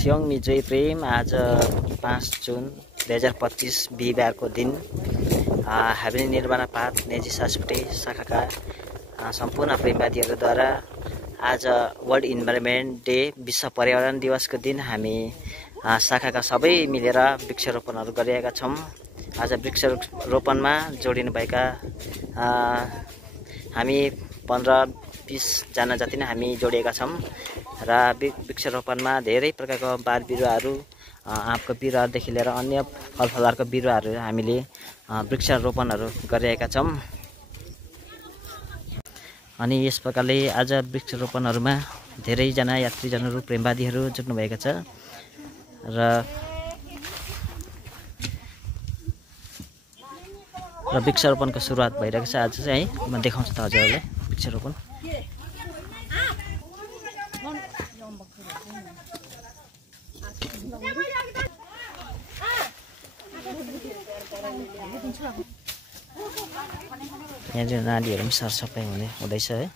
स्योङ जय प्रेम। आज 5 जुन 2025 बिहिबारको दिन हामी निर्माण पाठ नेजी सासपुटे शाखाका सम्पूर्ण प्रेमवादीहरूद्वारा आज वर्ल्ड इन्भाइरोमेन्ट डे विश्व पर्यावरण दिवसको दिन हामी शाखाका सबै मिलेर वृक्षारोपणहरू गरिरहेका छौँ। आज वृक्षारोपणमा जोडिनुभएका हामी 15-20 जना जति नै हामी जोडिएका छौँ र वृक्षारोपणमा धेरै प्रकारको बार बिरुवाहरू आँपको बिरुवादेखि लिएर अन्य फलफलहरूको बिरुवाहरू हामीले वृक्षारोपणहरू गरिरहेका छौँ। अनि यस प्रकारले आज वृक्षारोपणहरूमा धेरैजना यात्रीजनहरू प्रेमवादीहरू जुट्नुभएका छ र वृक्षारोपणको सुरुवात भइरहेको छ। आज चाहिँ है म देखाउँछु त हजुरहरूलाई वृक्षारोपण। यहाँ नालीहरू पनि सरसफाइ हुँदैछ है।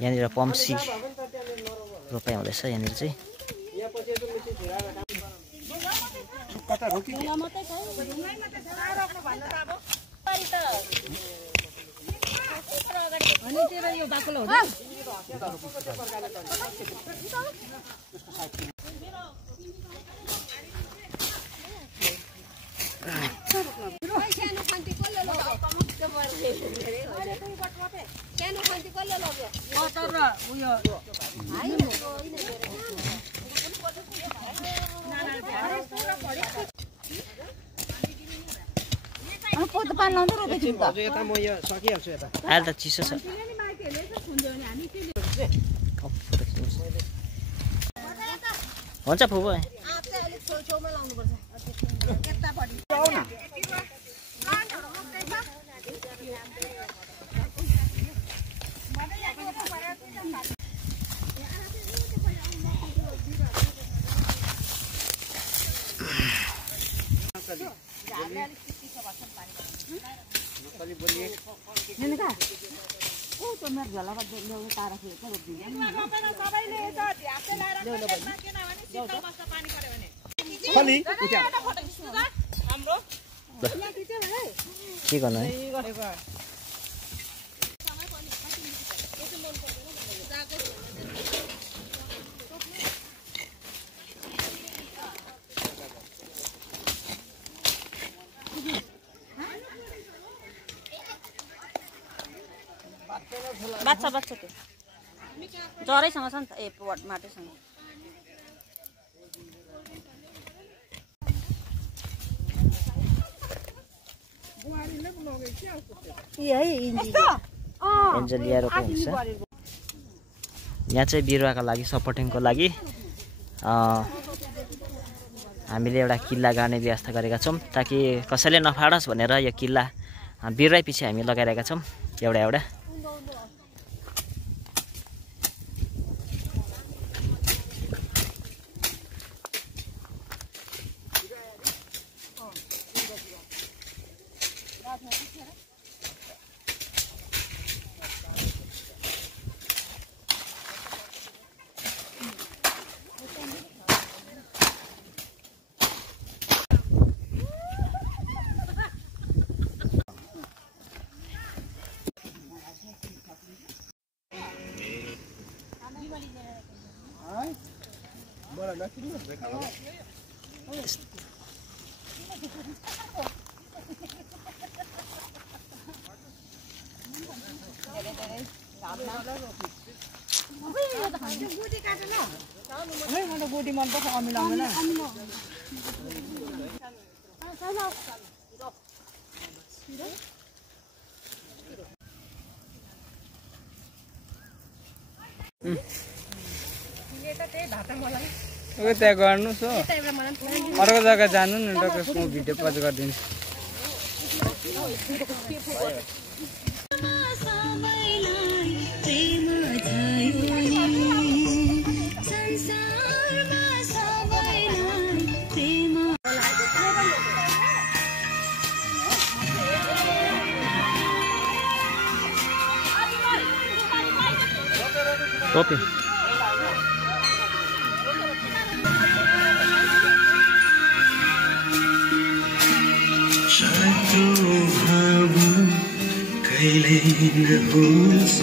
यहाँनिर पम्सी रोपाइ हुँदैछ। यहाँनिर चाहिँ अहिले त चिसो छ। हुन्छ फुपू के गर्नु है। बाच्छा त्यो जरैसँग छ नि त। ए माटैसँग एन्जेलिया रोप्नु हुन्छ। यहाँ चाहिँ बिरुवाको लागि सपोर्टिङको लागि हामीले एउटा किल्ला गाड्ने व्यवस्था गरेका छौँ ताकि कसैले नफाडोस् भनेर यो किल्ला बिरुवै पछि हामी लगाइरहेका छौँ एउटा एउटा। गोटी मन पर्छ अमिलाउँदैन। त्यहाँ गर्नुहोस् हो, अर्को जग्गा जानु नि त म भिडियो पज गरिदिन्छु। रोप्यो कहिले नहोस्